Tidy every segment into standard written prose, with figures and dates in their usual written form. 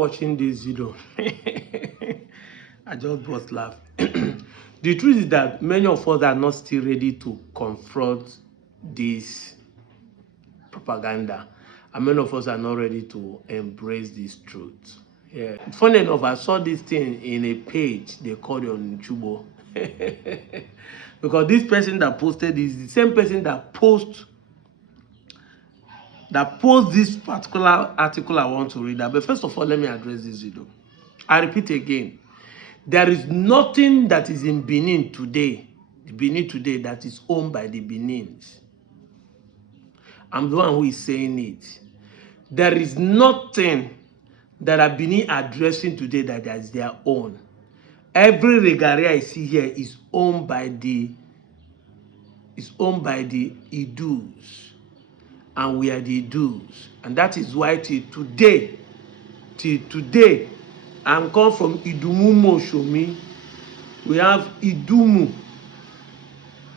watching this video, I just bust laugh. The truth is that many of us are not still ready to confront this propaganda, and many of us are not ready to embrace this truth. Yeah. Funny enough, I saw this thing in a page they called it on Igbo. Because this person that posted is the same person that posts this particular article I want to read. But first of all, let me address this video. I repeat again, there is nothing that is in Benin today, that is owned by the Benins. I'm the one who is saying it. There is nothing that are Bini addressing today that is their own. Every regalia I see here is owned by the Idus, and we are the Idus, and that is why till today, I'm come from Idumumo Shomi. We have Idumu,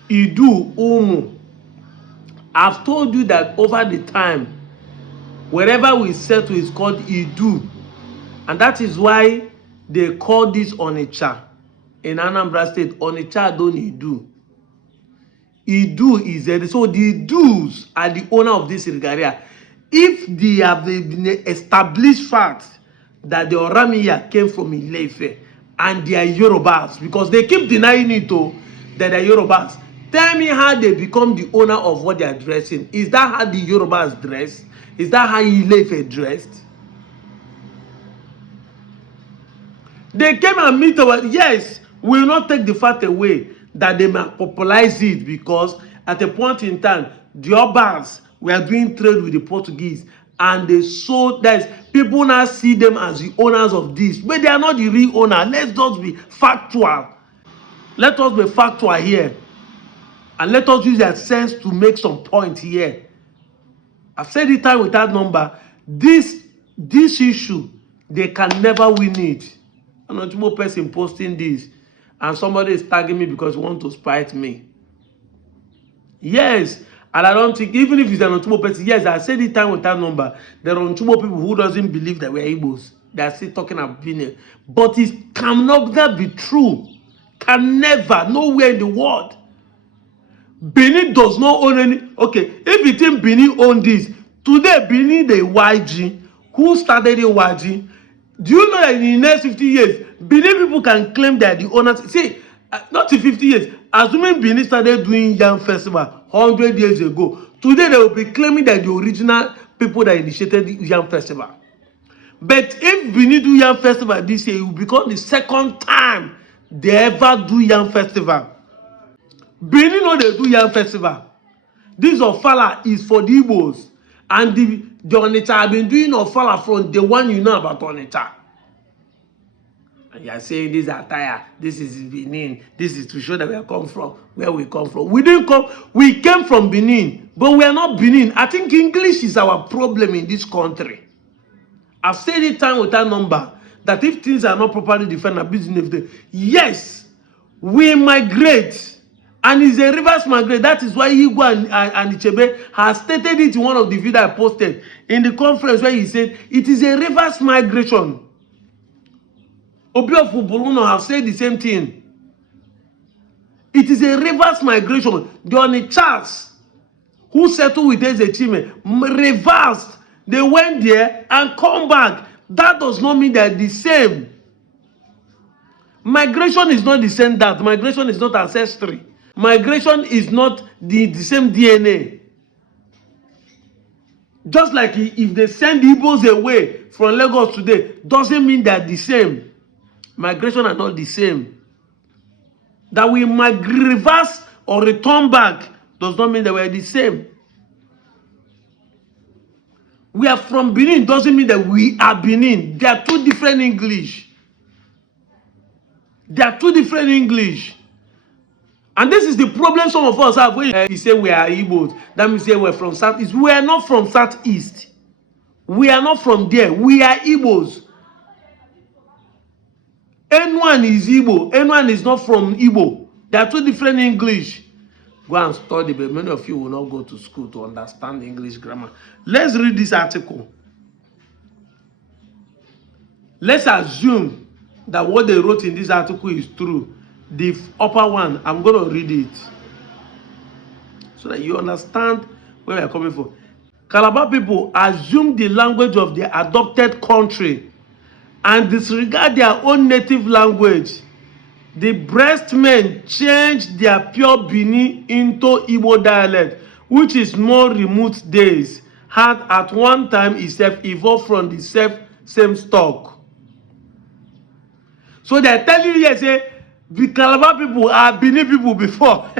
Idu Umu. I've told you that over the time, wherever we settle is called Idu, and that is why they call this Onitsha in Anambra State. Onitsha don't Idu. Idu is there. So the Idus are the owner of this regalia. If they have been established fact that the Oramiya came from Ilefe and they are Yorubas, because they keep denying it though, that they are Yorubas. Tell me how they become the owner of what they are dressing. Is that how the Yorubas dress? Is that how Ilefe dressed? They came and meet our, yes, we will not take the fact away that they might popularize it, because at a point in time, the Obas were doing trade with the Portuguese, and they sold that. People now see them as the owners of this, but they are not the real owner. Let's just be factual. Let us be factual here, and let us use that sense to make some point here. I've said it time without number. This issue, they can never win it. An Igbo person posting this, and somebody is tagging me because he wants to spite me. Yes, and I don't think, even if it's an Igbo person, yes, I said it time without number. There are Igbo people who doesn't believe that we're Igbos. They are still talking about Bini. But it cannot be true. Can never, nowhere in the world. Bini does not own any. Okay, if you think Bini own this, today Bini the YG, who started the YG? Do you know that in the next 50 years, Bini people can claim that the owners? See, not in 50 years. Assuming Bini started doing Yam Festival 100 years ago, today they will be claiming that the original people that initiated the Yam Festival. But if Bini do Yam Festival this year, it will become the second time they ever do Yam Festival. Bini know they do Yam Festival. This Ofala is for the Igbos. And the Onitsha have been doing Ofala from the one you know about Onitsha. And you are saying this attire, this is Benin, this is to show that we are come from, where we come from. We didn't come, we came from Benin, but we are not Benin. I think English is our problem in this country. I've said it time without number, that if things are not properly defined, a business, yes, we migrate. And it's a reverse migrate. That is why Igbo and Ichebe has stated it in one of the videos I posted in the conference, where he said it is a reverse migration. Obio Fubuluno have said the same thing. It is a reverse migration. The Onitsha who settled with Ezechime reversed. They went there and come back. That does not mean they are the same. Migration is not the same that. Migration is not ancestry. Migration is not the same DNA. Just like if they send Igbos away from Lagos today, doesn't mean they're the same. Migration are not the same. That we reverse or return back does not mean that we're the same. We are from Benin doesn't mean that we are Benin. They are two different English. They are two different English. And this is the problem some of us have. When you say we are Igbos, that means say we're from Southeast. We are not from Southeast. We are not from there. We are Igbos. Anyone is Igbo. Anyone is not from Igbo. They are two different English. Go and study, but many of you will not go to school to understand English grammar. Let's read this article. let's assume that what they wrote in this article is true. The upper one, I'm going to read it so that you understand where we are coming from. Calabar people assume the language of their adopted country and disregard their own native language. The breast men changed their pure Bini into Igbo dialect, which is more remote days, had at one time itself evolved from the same stock. So they're telling you, say, the Calabar people are Bini people before.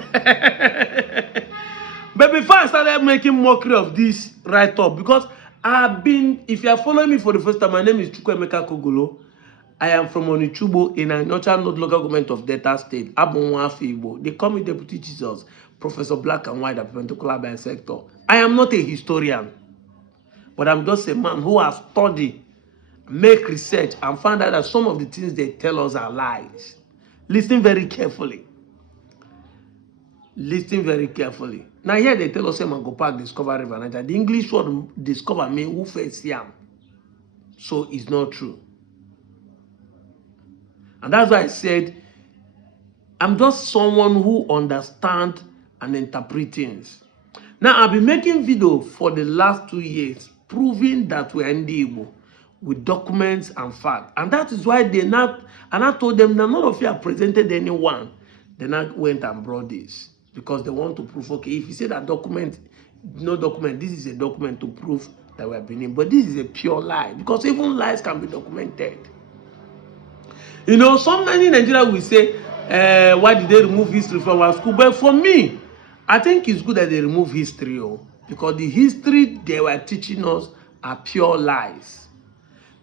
But before I started making mockery of this write-up, because I've been, if you are following me for the first time, my name is Chukwemeka Kogolo. I am from Onitsha in Onitsha North Local Government of Delta State. Igbo. They call me Deputy Jesus, Professor Black and White, Calabar sector. I am not a historian, but I'm just a man who has studied, make research, and found out that some of the things they tell us are lies. Listen very carefully. Listen very carefully. Now here they tell us Mango Park discover River Niger. The English word discover mean who first yam. So it's not true. And that's why I said I'm just someone who understands and interprets things. Now I've been making video for the last 2 years proving that we're in the Igbo with documents and facts. And that is why they not, and I told them that none of you have presented anyone. They not went and brought this. Because they want to prove, okay, if you say that document, no document, this is a document to prove that we have been in. But this is a pure lie. Because even lies can be documented. You know, so many Nigerians will say, why did they remove history from our school? But for me, I think it's good that they remove history. Because the history they were teaching us are pure lies.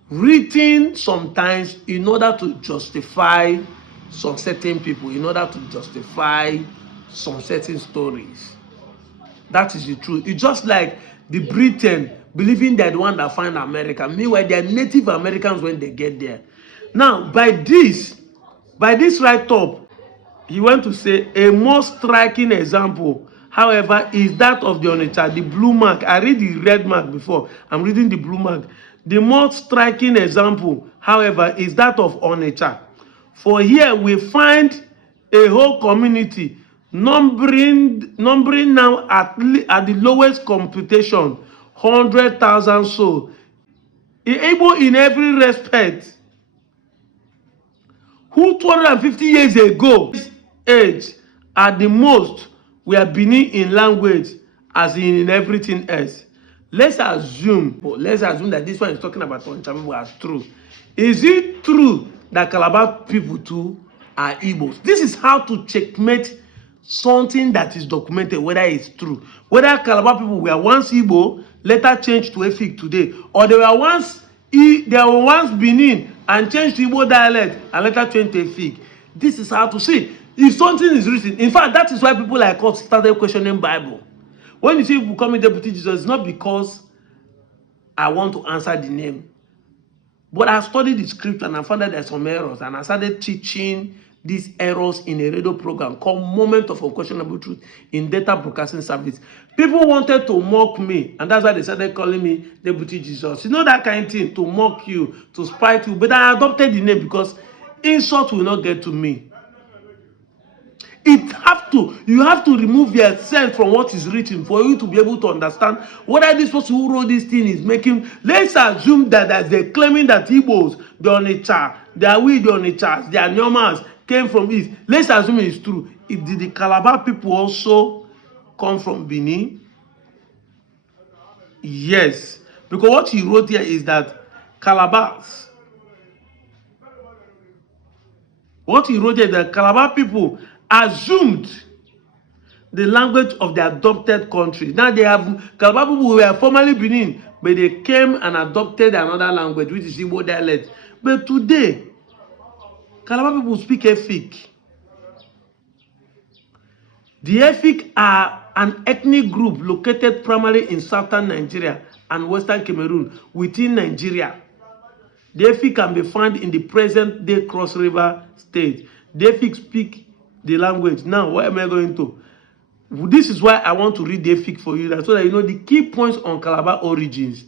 Written sometimes in order to justify some certain people, in order to justify some certain stories. That is the truth. It's just like the Britain believing they're the one that find America. Meanwhile, they're Native Americans when they get there. Now, by this write-up, he went to say a more striking example, however, is that of the Onitsha, the blue mark. I read the red mark before. I'm reading the blue mark. The more striking example, however, is that of Onitsha. For here we find a whole community numbering now at the lowest computation 100,000 souls. Able in every respect, who 250 years ago age at the most were Bini in language as in everything else. Let's assume that this one is talking about Onitsha people as true. Is it true that Calabar people too are Igbos? This is how to checkmate something that is documented, whether it's true. Whether Calabar people were once Igbo, later changed to Effik today, or they were once Benin and changed to Igbo dialect and later changed to Effik. This is how to see. If something is written, in fact, that is why people like us started questioning Bible. When you see people call me Deputy Jesus, it's not because I want to answer the name. But I studied the script and I found that there's some errors, and I started teaching these errors in a radio program called Moment of Unquestionable Truth in Data Broadcasting Service. People wanted to mock me, and that's why they started calling me Deputy Jesus. You know that kind of thing, to mock you, to spite you. But I adopted the name because insult will not get to me. You have to remove yourself from what is written for you to be able to understand whether this person who wrote this thing is making. Let's assume that as they're claiming that Igbos, the Onitsha, the Onitsha, the Nyomas came from East. Let's assume it's true. Did the Calabar people also come from Bini? Yes. Because what he wrote here is that Calabar people assumed the language of the adopted country. Now they have Calabar people who were formerly Benin, but they came and adopted another language, which is Igbo dialect. But today, Calabar people speak Effik. The Effik are an ethnic group located primarily in southern Nigeria and western Cameroon within Nigeria. The Effik can be found in the present-day Cross River state. The Effik speak the language. Now, what am I going to? This is why I want to read the Effik for you, so that you know the key points on Calabar origins.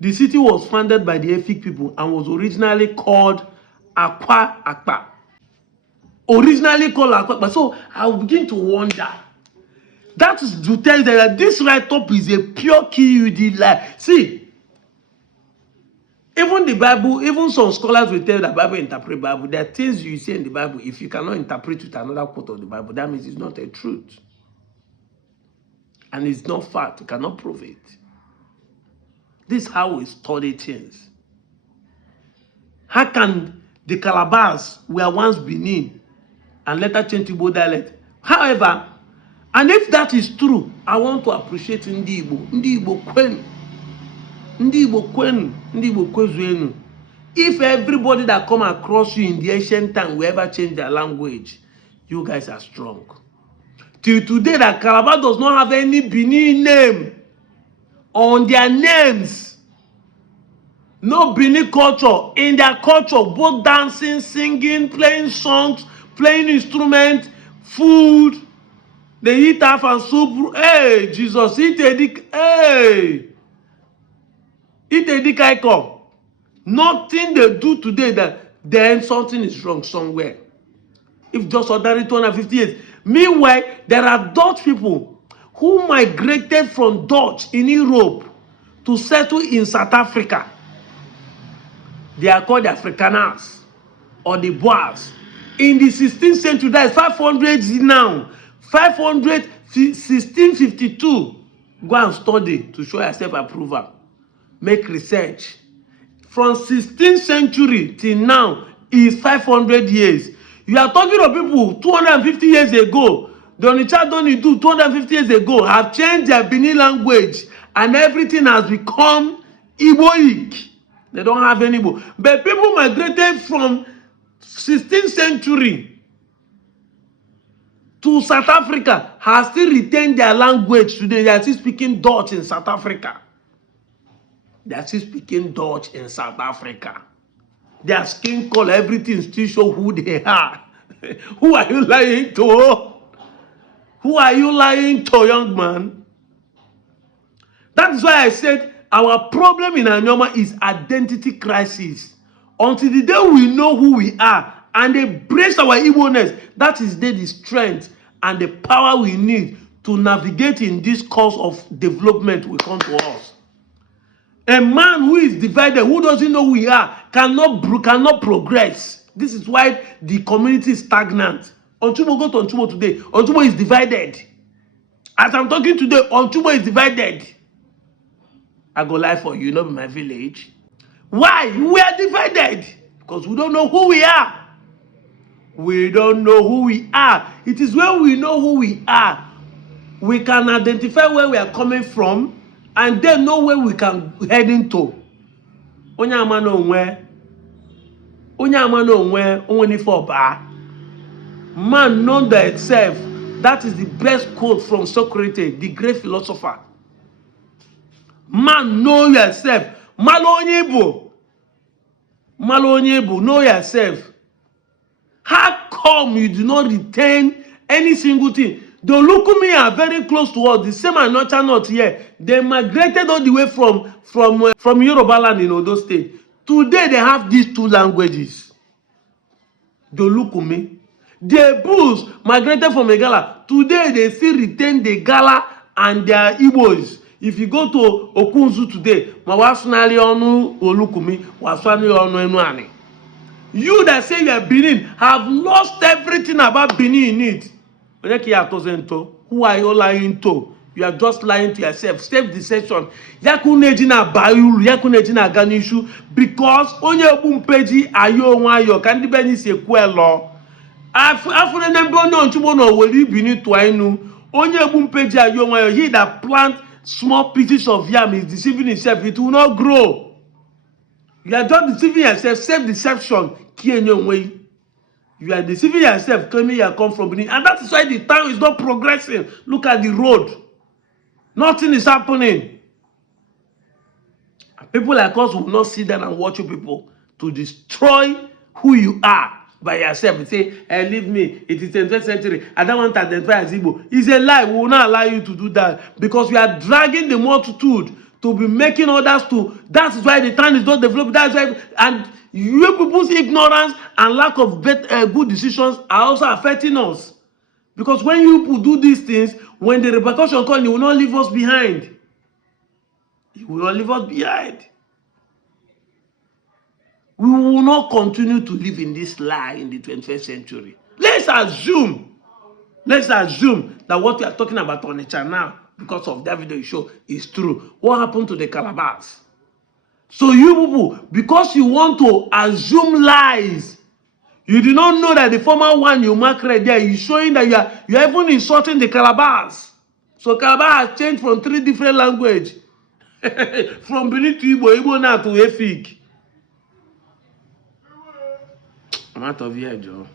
The city was founded by the Effik people and was originally called Akwa Akpa. Originally called Akwa Akpa. So I will begin to wonder. That is to tell you that this write-up is a pure KUD lie. See, even the Bible, even some scholars will tell you that the Bible interpret Bible. There are things you say in the Bible, if you cannot interpret with another quote of the Bible, that means it's not a truth. And it's not fact. You cannot prove it. This is how we study things. How can the Calabars were once Benin and later changed to Igbo dialect? However, and if that is true, I want to appreciate Ndi Igbo. Ndi Igbo Kwen. Ndi Igbo Kwen. Ndi Igbo Kwezuenu. If everybody that come across you in the ancient time will ever change their language, you guys are strong. Till today, that Calabar does not have any Bini name on their names. No Bini culture. In their culture, both dancing, singing, playing songs, playing instruments, food. They eat half and soup. Hey, Jesus, eat a dick. Hey, eat a dick icon. Nothing they do today that then something is wrong somewhere. If just ordinary 250 years. Meanwhile, there are Dutch people who migrated from Dutch in Europe to settle in South Africa. They are called the Afrikaners or the Boers. In the 16th century, that is 500 now. 500, 1652. Go and study to show yourself approval. Make research. From 16th century till now is 500 years. You are talking of people 250 years ago. The Onitsha Donidu 250 years ago have changed their Bini language and everything has become Igboic. They don't have any Igbo. But people migrated from 16th century to South Africa have still retained their language today. They are still speaking Dutch in South Africa. They are still speaking Dutch in South Africa. Their skin color, everything still show who they are. Who are you lying to? Who are you lying to, young man? That is why I said our problem in Anyoma is identity crisis. Until the day we know who we are and embrace our Igbo-ness, that is the strength and the power we need to navigate in this course of development will come to us. A man who is divided, who doesn't know who we are, cannot progress. This is why the community is stagnant. Onchumo, go to Onchumo today. Onchumo is divided. As I'm talking today, Onchumo is divided. I go lie for you, not in my village. Why? We are divided. Because we don't know who we are. We don't know who we are. It is when we know who we are, we can identify where we are coming from, and then know where we can head into. Onye amano onwe onwe for ba. Man know that itself. That is the best quote from Socrates, the great philosopher. Man, know yourself. Malo onye Igbo, know yourself. How come you do not retain any single thing? The Olukumi are very close to us. The same Onitsha not here. They migrated all the way from Yoruba land in Odo State. Today they have these two languages. The Olukumi. The Bulls migrated from Egala. Today they still retain the Gala and their Igbos. If you go to Okunzu today, Mawasunali onu Olukumi, Waswani onu Enuani. You that say you are Benin have lost everything about Benin in it. Who are you lying to? You are just lying to yourself. Self-deception. Yakunejina bayulu, yakunejina ganishu. Because onye bumpeji ayo wayo kandi beni se kwelo. Afune nembono nchubono weli Benin twainu. Onye bumpeji ayo wayo. He that plant small pieces of yam is deceiving himself. It will not grow. You are just deceiving yourself. Self-deception. You are deceiving yourself, claiming you come from Benin. And that is why the town is not progressing. Look at the road. Nothing is happening. And people like us will not sit down and watch you people to destroy who you are by yourself. You say, hey, leave me. It is the 20th century. I don't want to identify as Igbo. It's a lie. We will not allow you to do that. Because you are dragging the multitude to be making others to. That is why the town is not developed. That's why, and you people's ignorance and lack of good decisions are also affecting us. Because when you people do these things, when the repercussion comes, you will not leave us behind. You will not leave us behind. We will not continue to live in this lie in the 21st century. Let's assume that what we are talking about on Onitsha now, because of that video you show, is true. What happened to the Calabars? So you people, because you want to assume lies, you do not know that the former one you mark right there is showing that you are even insulting the Calabars. So Calabar has changed from 3 different languages. From Bini to Igbo, Igbo now to Effik. I'm out of here, Joe.